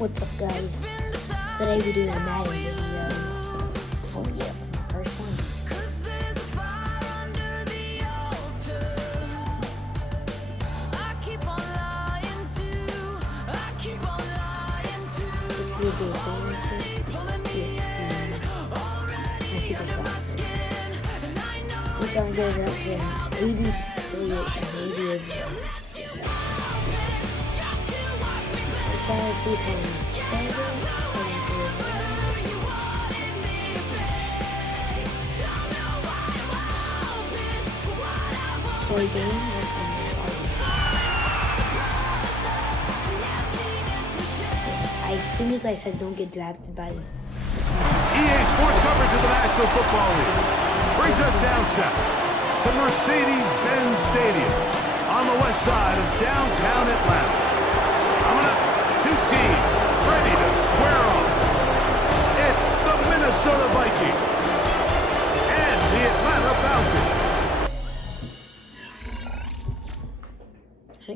What's up, guys? Today we're doing a Madden video. Oh yeah, first one. Which will be a fantasy. Yes, we're gonna get it up to 83 and 88. Trying to see from as soon as I said don't get drafted by them. EA Sports coverage of the National Football League brings us down south to Mercedes-Benz Stadium on the west side of downtown Atlanta. Coming up, two teams ready to square off. It's the Minnesota Vikings and the Atlanta Falcons.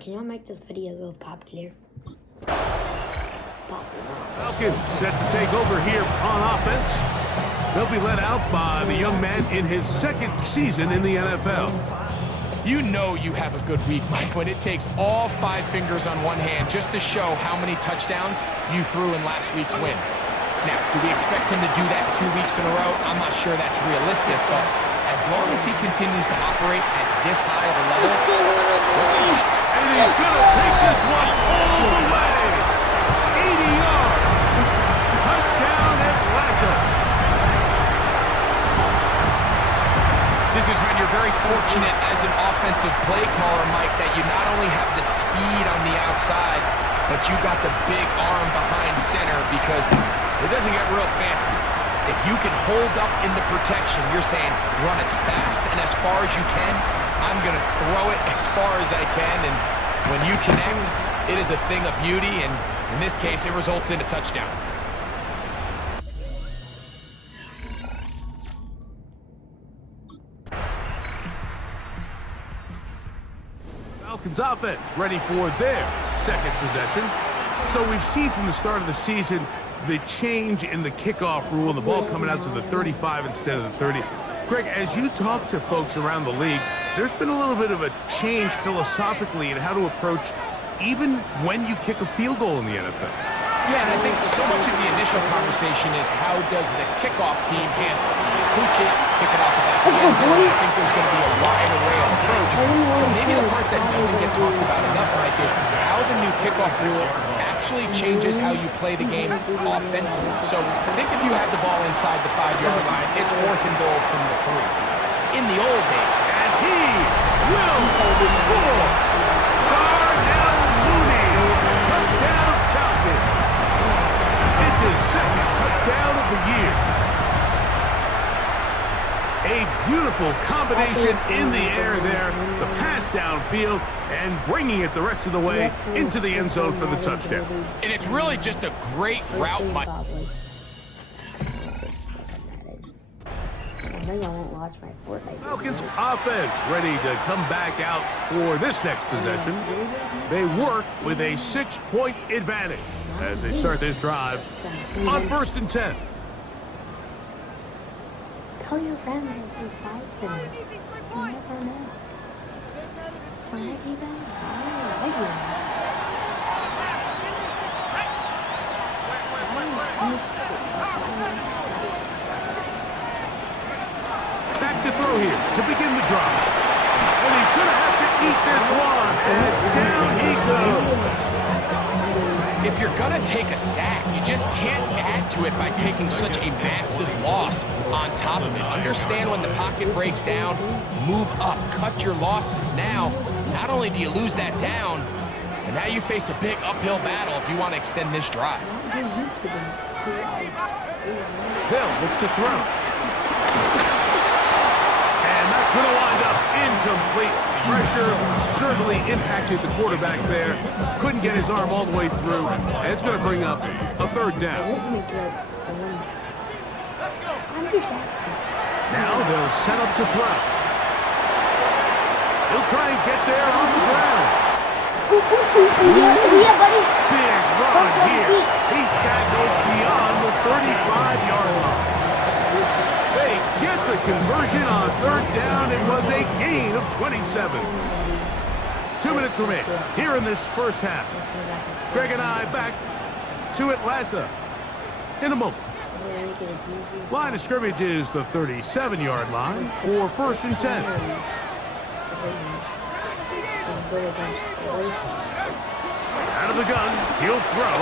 Can y'all make this video go popular? Falcons set to take over here on offense. They'll be led out by the young man in his second season in the NFL. You know you have a good week, Mike, when it takes all 5 fingers on one hand just to show how many touchdowns you threw in last week's win. Now, do we expect him to do that 2 weeks in a row? I'm not sure that's realistic, but as long as he continues to operate at this high of a level, and he's going to take this one all the way. 80 yards. Touchdown Atlanta. this is when you're very fortunate as an offensive play caller, Mike, that you not only have the speed on the outside, but you got the big arm behind center, because it doesn't get real fancy. If you can hold up in the protection, you're saying run as fast and as far as you can. I'm going to throw it as far as I can, and when you connect, it is a thing of beauty, and in this case, it results in a touchdown. Falcons offense ready for their second possession. So we've seen from the start of the season the change in the kickoff rule and the ball coming out to the 35 instead of the 30. Greg, as you talk to folks around the league, there's been a little bit of a change philosophically in how to approach even when you kick a field goal in the NFL. Yeah, and I think so much of the initial conversation is how does the kickoff team handle it? Do you pooch it, kick it off the back of the end zone? I think there's going to be a wide array of approach. Maybe the part that doesn't get talked about enough, Mike, is how the new kickoff rule actually changes how you play the game offensively. So think if you had the ball inside the 5-yard line, it's 4th and goal from the 3. In the old days, and he will score! Darnell Mooney, touchdown Falcons. It's his second touchdown of the year. A beautiful combination in the air there, the pass downfield, and bringing it the rest of the way into the end zone for the touchdown. And it's really just a great route, Mike. Falcons offense ready to come back out for this next possession. They work with a 6-point advantage as they start this drive on 1st and 10. Tell your friends this is five today. You never know. Five even? Back to throw here to begin the drive. And he's going to have to eat this one. And down he goes. If you're going to take a sack, you just can't add to it by taking such a massive loss on top of it. Understand when the pocket breaks down, move up, cut your losses. Now, not only do you lose that down, but now you face a big uphill battle if you want to extend this drive. They'll look to throw. And that's going to wind up incomplete. Pressure certainly impacted the quarterback there. Couldn't get his arm all the way through. And it's going to bring up a 3rd down. Now they'll set up to throw. He'll try and get there on the ground. Yeah, buddy. Big run here. He conversion on third down. It was a gain of 27. 2 minutes remain here in this first half. Greg and I back to Atlanta in a moment. Line of scrimmage is the 37-yard line for first and 10. Out of the gun, he'll throw.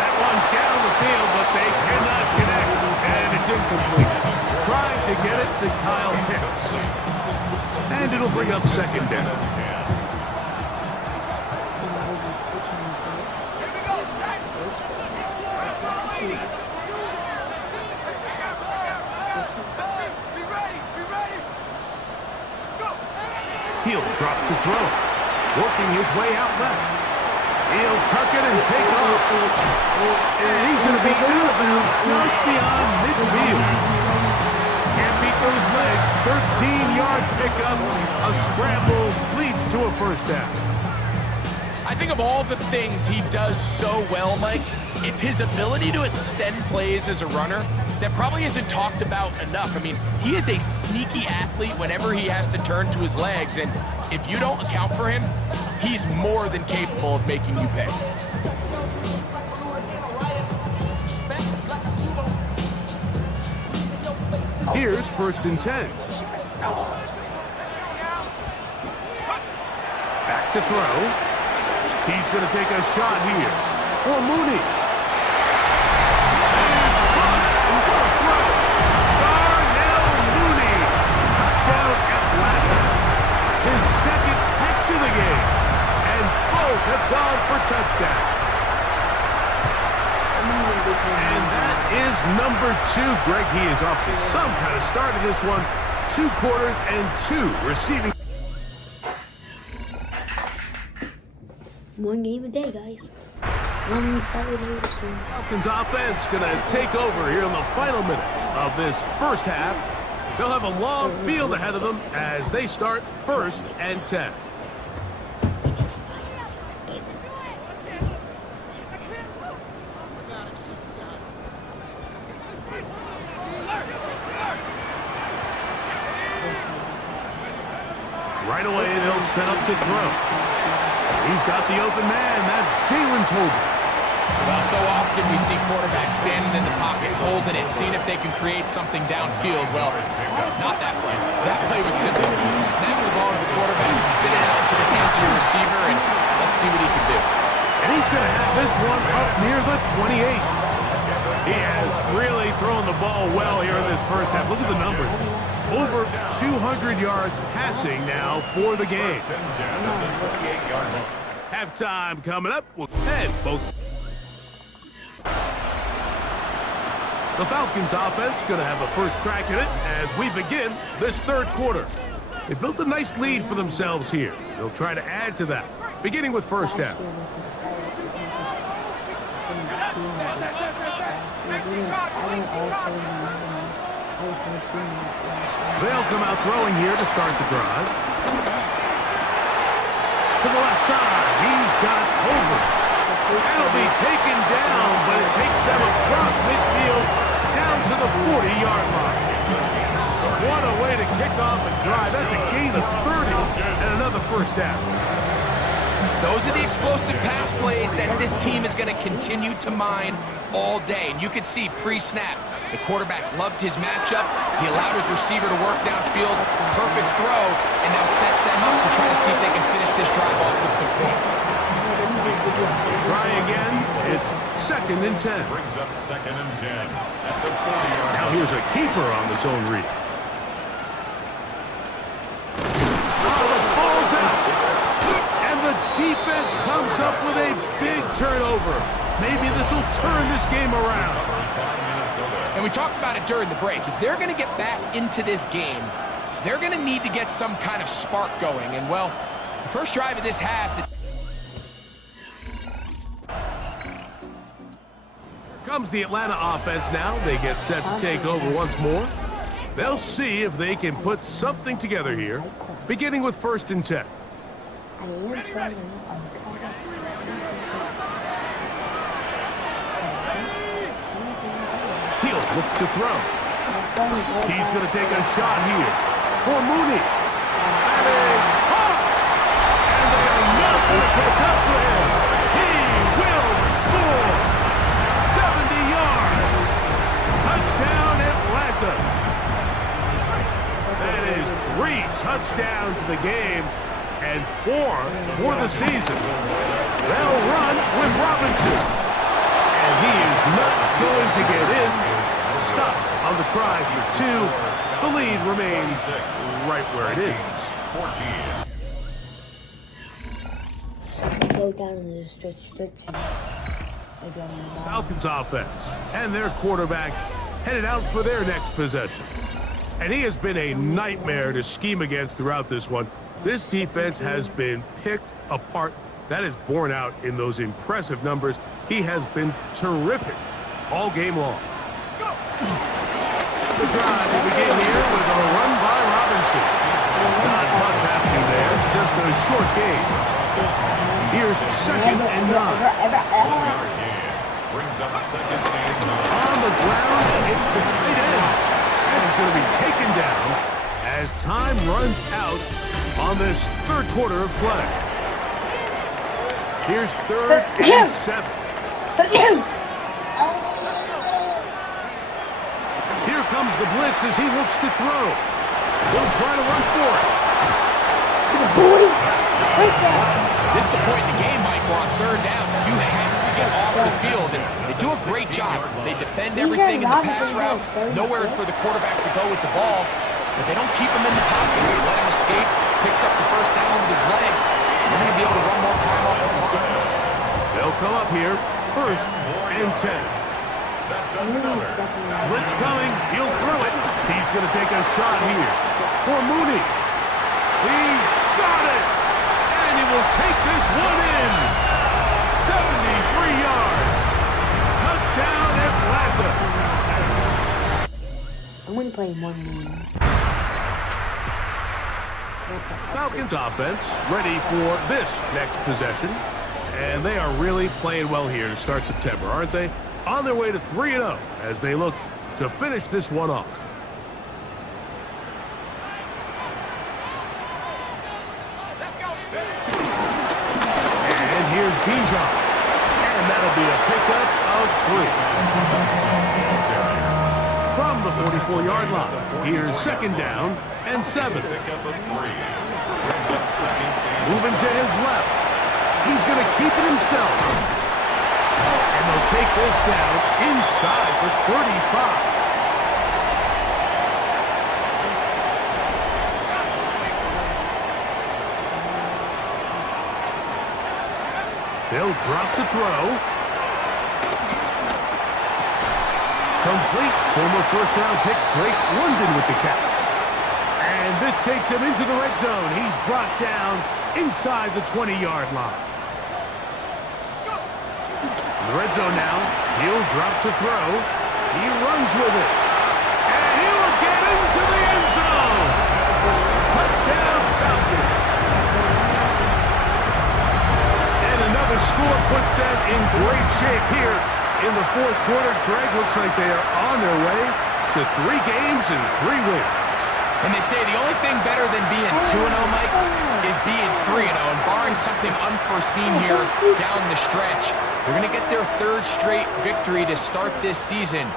That one down the field, but they cannot connect, and it's incomplete. Trying to get it to Kyle Pitts. And it'll bring up second down. He'll drop to throw. Working his way out left. He'll tuck it and take off. And he's going to be out of bounds just beyond midfield. Can't beat those legs. 13-yard pickup. A scramble leads to a first down. I think of all the things he does so well, Mike, it's his ability to extend plays as a runner that probably isn't talked about enough. I mean, he is a sneaky athlete whenever he has to turn to his legs, and if you don't account for him, he's more than capable of making you pay. Here's first and 10. Back to throw. He's going to take a shot here for Mooney. Darnell Mooney. Touchdown Atlanta. His second catch of the game. And both have gone for touchdowns. And that is number 2. Greg, he is off to some kind of start in this one. 2 quarters and 2 receiving. One game a day, guys. One Saturday. Falcons offense going to take over here in the final minute of this first half. They'll have a long field ahead of them as they start first and 10. Right away, they'll set up to throw. He's got the open man. That's Jalen Tolbert. Well, so often we see quarterbacks standing in the pocket, holding it, seeing if they can create something downfield. Well, not that play. That play was simple. Snap the ball to the quarterback, spin it out to the hands of your receiver, and let's see what he can do. And he's going to have this one up near the 28. He has really thrown the ball well here in this first half. Look at the numbers. Over 200 yards passing now for the game. Halftime coming up. We'll head both. The Falcons offense going to have a first crack at it as we begin this third quarter. They built a nice lead for themselves here. They'll try to add to that, beginning with first down. They'll come out throwing here to start the drive. To the left side, he's got Tolbert. That'll be taken down, but it takes them across midfield down to the 40-yard line. What a way to kick off a drive. That's a gain of 30 and another first down. Those are the explosive pass plays that this team is going to continue to mine all day. And you can see pre-snap, the quarterback loved his matchup. He allowed his receiver to work downfield. Perfect throw, and now sets them up to try to see if they can finish this drive off with some points. Try again. It's second and 10. Brings up second and 10 at the 40-yard. Now here's a keeper on the zone read. Oh, the ball's out. And the defense comes up with a big turnover. Maybe this will turn this game around. And we talked about it during the break. If they're going to get back into this game, they're going to need to get some kind of spark going. And, well, the first drive of this half... Comes the Atlanta offense now. They get set to take over once more. They'll see if they can put something together here, beginning with first and 10. He'll look to throw. He's going to take a shot here for Mooney. That is hot! And they are not going to catch up to him. He will score! 70 yards! Touchdown, Atlanta! That is 3 touchdowns in the game and 4 for the season. They'll run with Robinson. And he is not going to get in. Stop on the try for 2. The lead remains right where it is. 14. Go down in the description. Falcons offense and their quarterback headed out for their next possession. And he has been a nightmare to scheme against throughout this one. This defense has been picked apart. That is borne out in those impressive numbers. He has been terrific all game long. The drive will begin here with a run by Robinson. Not much happening there, just a short game. Here's 2nd and 9. Brings up 2nd and 9. On the ground, it's the tight end. And he's going to be taken down as time runs out on this 3rd quarter of play. Here's 3rd and 7. Here comes the blitz as he looks to throw. He'll try to run for it. This is the point in the game, Mike, where on 3rd down, you have to get off the field. And they do a great job. They defend everything in the pass routes. Nowhere for the quarterback to go with the ball. But they don't keep him in the pocket. They let him escape, picks up the 1st down with his legs. They're going to be able to run more time off the clock. They'll come up here, 1st and 10. Blitz coming, he'll throw it. He's going to take a shot here for Mooney. He's got it! And he will take this one in. 73 yards. Touchdown, Atlanta. I'm going to play one game. Falcons offense ready for this next possession. And they are really playing well here to start September, aren't they? On their way to 3-0 as they look to finish this one off. And here's Bijan. And that'll be a pickup of 3. From the 44-yard line, here's 2nd down and 7. Moving to his left. He's going to keep it himself. And they'll take this down inside the 35. They'll drop to throw. Complete. Former 1st-round pick Drake London with the catch. And this takes him into the red zone. He's brought down inside the 20-yard line. The red zone now. He'll drop to throw. He runs with it. And he will get into the end zone. Touchdown, Falcons. And another score puts them in great shape here in the 4th quarter. Greg, looks like they are on their way to 3 games and 3 wins. And they say the only thing better than being 2-0, Mike, is being 3-0. And barring something unforeseen here down the stretch, they're going to get their 3rd straight victory to start this season.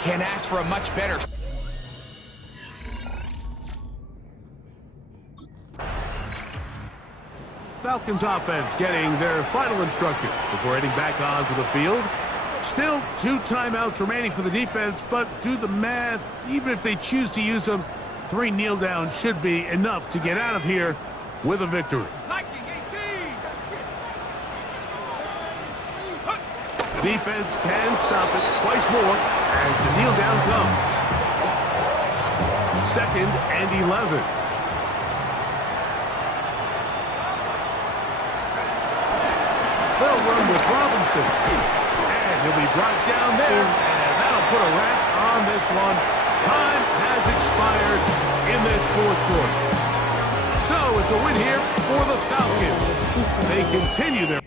Can't ask for a much better. Falcons offense getting their final instructions before heading back onto the field. Still 2 timeouts remaining for the defense, but do the math. Even if they choose to use them, 3 kneel downs should be enough to get out of here with a victory. The defense can stop it twice more as the kneel down comes. 2nd and 11. They'll run with Robinson. And he'll be brought down there. And that'll put a wrap on this one. Time has expired in this 4th quarter. So it's a win here for the Falcons. They continue their